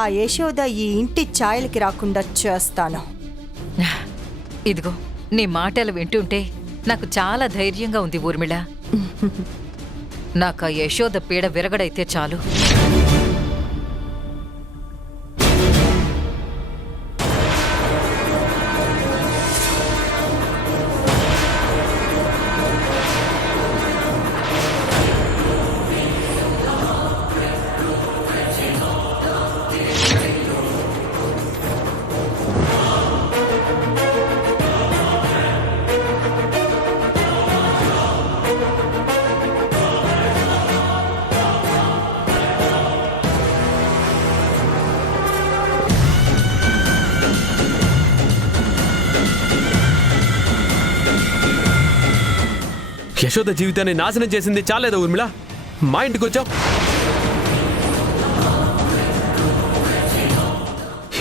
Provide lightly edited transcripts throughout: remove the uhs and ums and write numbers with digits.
ఆ యశోద ఈ ఇంటి ఛాయలకి రాకుండా చేస్తాను. ఇదిగో నీ మాటలు వింటుంటే నాకు చాలా ధైర్యంగా ఉంది ఊర్మిళ. నాకు ఆ యశోద పీడ విరగడైతే చాలు. యశోద జీవితాన్ని నాశనం చేసింది చాలేదా ఊర్మిళ? మా ఇంటికి వచ్చావు,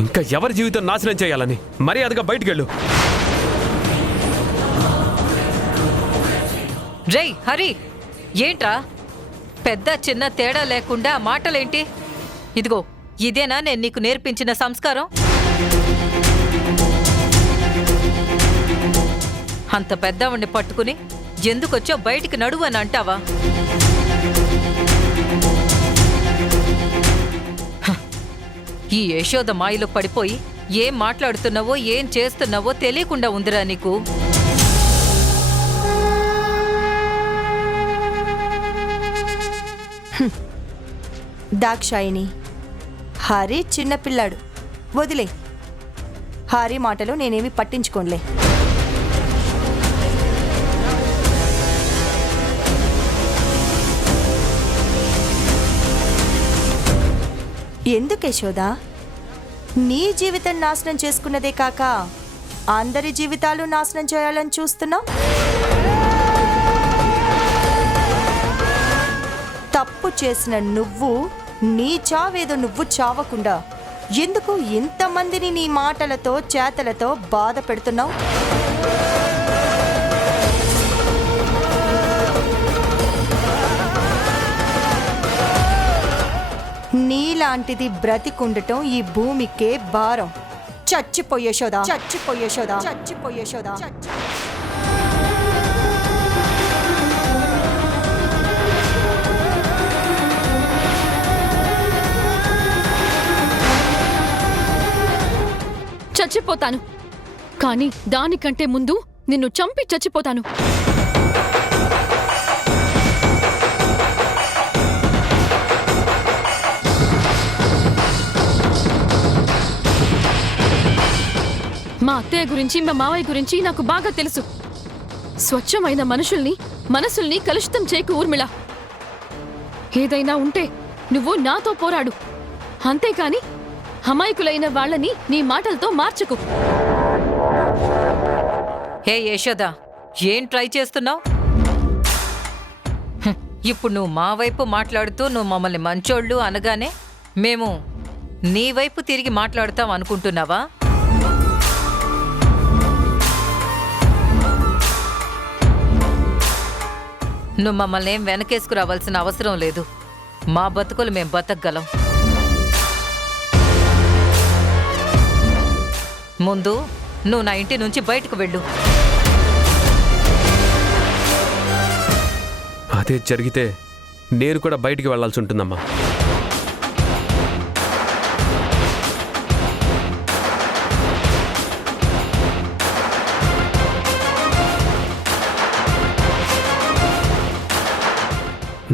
ఇంకా ఎవరి జీవితం నాశనం చేయాలని మర్యాదగా బయటికెళ్ళు. రేయ్ హరి, ఏంట్రా పెద్ద చిన్న తేడా లేకుండా మాటలేంటి? ఇదిగో ఇదేనా నేను నీకు నేర్పించిన సంస్కారం? అంత పెద్దవాణ్ణి పట్టుకుని ఎందుకొచ్చో బయటికి నడువు అని అంటావా? ఈ యశోద మాయలో పడిపోయి ఏం మాట్లాడుతున్నావో ఏం చేస్తున్నావో తెలియకుండా ఉందిరా నీకు. దాక్షాయిని, హరి చిన్నపిల్లాడు, వదిలే. హరి మాటలు నేనేమి పట్టించుకోనులే. ఎందుకు యశోదా, నీ జీవితం నాశనం చేసుకున్నదే కాక అందరి జీవితాలు నాశనం చేయాలని చూస్తున్నావు? తప్పు చేసిన నువ్వు నీ చావేదో నువ్వు చావకుండా ఎందుకు ఇంతమందిని నీ మాటలతో చేతలతో బాధ పెడుతున్నావు? నీలాంటిది బ్రతికుండటం ఈ భూమికే భారం. చచ్చిపోయేశోదా, చచ్చిపోయేశోదా, చచ్చిపోయేశోదా. చచ్చిపోతాను, కానీ దానికంటే ముందు నిన్ను చంపి చచ్చిపోతాను. మా అత్తయ్య గురించి మా మావయ్య గురించి నాకు బాగా తెలుసు. స్వచ్ఛమైన మనుషుల్ని మనసుల్ని కలుషితం చేయకు ఊర్మిళ. ఏదైనా ఉంటే నువ్వు నాతో పోరాడు, అంతేకాని అమాయకులైన వాళ్ళని నీ మాటలతో మార్చకు. హే యశోద, ఏం ట్రై చేస్తున్నావు? ఇప్పుడు నువ్వు మా వైపు మాట్లాడుతూ నువ్వు మమ్మల్ని మంచోళ్ళు అనగానే మేము నీ వైపు తిరిగి మాట్లాడతాం అనుకుంటున్నావా? నువ్వు మమ్మల్ని ఏం వెనకేసుకురావాల్సిన అవసరం లేదు. మా బతుకులు మేం బతకగలం. ముందు నువ్వు నా ఇంటి నుంచి బయటకు వెళ్ళు. అదే జరిగితే నేను కూడా బయటికి వెళ్లాల్సి ఉంటుందమ్మా.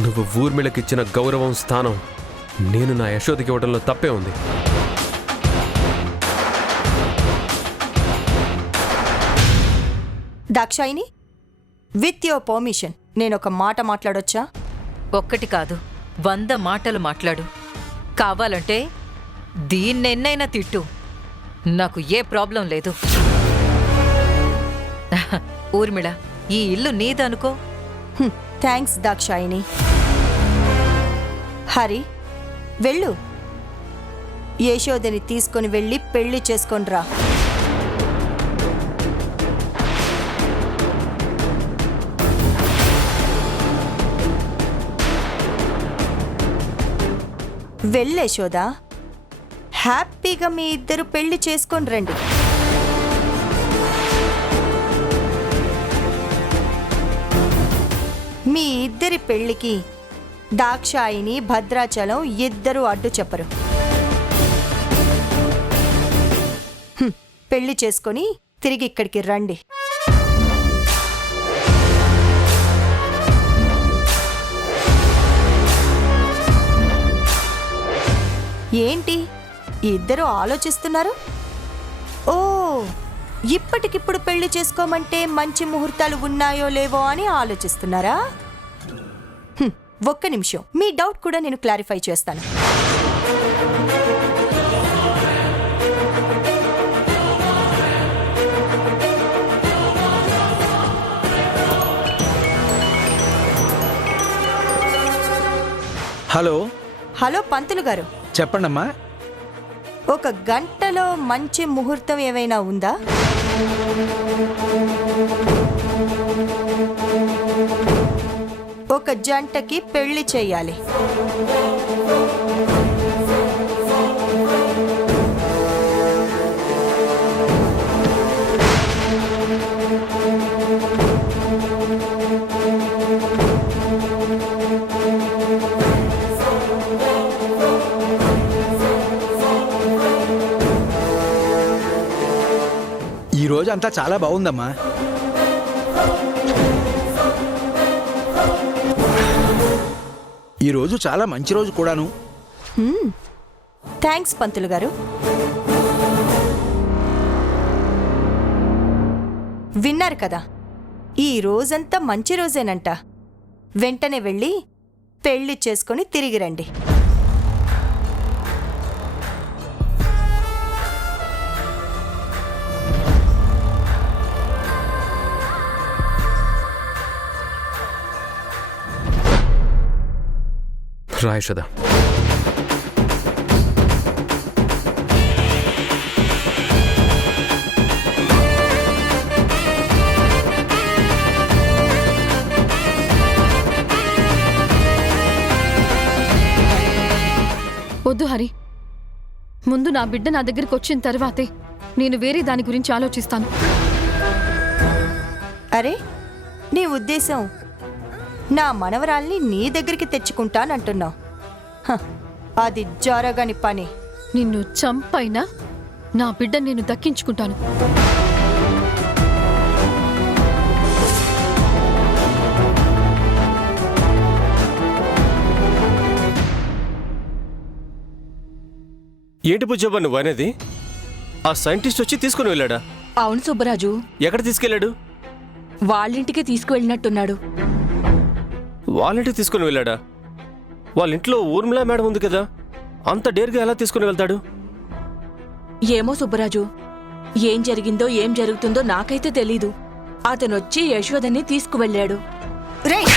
నువ్వు ఊర్మిళకిచ్చిన గౌరవం, స్థానం నేను నా యశోదకి ఇవ్వడంలో తప్పే ఉంది. దాక్షాయిని, విత్ యువర్ పర్మిషన్ నేనొక మాట మాట్లాడొచ్చా? ఒక్కటి కాదు, 100 మాటలు మాట్లాడు. కావాలంటే దీన్నెన్నైనా తిట్టు, నాకు ఏ ప్రాబ్లం లేదు. ఊర్మిళ, ఈ ఇల్లు నీదనుకో. థ్యాంక్స్ దాక్షాయిని. హరి, వెళ్ళు. యశోదని తీసుకొని వెళ్ళి పెళ్లి చేసుకొనిరా. వెళ్ళు యశోదా, హ్యాపీగా మీ ఇద్దరు పెళ్లి చేసుకొని రండి. మీ ఇద్దరి పెళ్లికి దాక్షాయిని, భద్రాచలం ఇద్దరు అడ్డు చెప్పరు. పెళ్లి చేసుకొని తిరిగి ఇక్కడికి రండి. ఏంటి ఇద్దరు ఆలోచిస్తున్నారు? ఓ, ఇప్పటికిప్పుడు పెళ్లి చేసుకోమంటే మంచి ముహూర్తాలు ఉన్నాయో లేవో అని ఆలోచిస్తున్నారా? ఒక్క నిమిషం, మీ డౌట్ కూడా నేను క్లారిఫై చేస్తాను. హలో హలో పంతులు గారు, చెప్పండమ్మా. ఒక గంటలో మంచి ముహూర్తం ఏమైనా ఉందా? ఒక జంటకి పెళ్లి చేయాలి. ఈ రోజు అంతా చాలా బాగుందమ్మా. ఈ రోజు చాలా మంచి రోజు కూడాను. థ్యాంక్స్ పంతులు గారు. విన్నారు కదా, ఈ రోజంతా మంచి రోజేనంట. వెంటనే వెళ్ళి పెళ్లి చేసుకొని తిరిగి రండి. రా యశోద. వద్దు హరి, ముందు నా బిడ్డ నా దగ్గరికి వచ్చిన తర్వాతే నేను వేరే దాని గురించి ఆలోచిస్తాను. అరే, నీ ఉద్దేశం నా మనవరాల్ని నీ దగ్గరికి తెచ్చుకుంటానంటున్నావు? అది జరగని పని. నిన్ను చంపైనా నా బిడ్డ నేను దక్కించుకుంటాను. ఏంటి బుజ్జవ్వ నువ్వు అనేది? ఆ సైంటిస్ట్ వచ్చి తీసుకుని వెళ్ళాడా? అవును సుబ్బరాజు, ఎక్కడ తీసుకెళ్ళాడు? వాళ్ళింటికి తీసుకువెళ్ళినట్టున్నాడు. వాళ్ళింటికి తీసుకుని వెళ్ళాడా? వాళ్ళ ఇంట్లో ఊర్మిళ మేడం ఉంది కదా, అంత డేర్గా ఎలా తీసుకుని వెళ్తాడు? ఏమో సుబ్బరాజు, ఏం జరిగిందో ఏం జరుగుతుందో నాకైతే తెలీదు. అతనొచ్చి యశోదని తీసుకువెళ్ళాడు. రేయ్,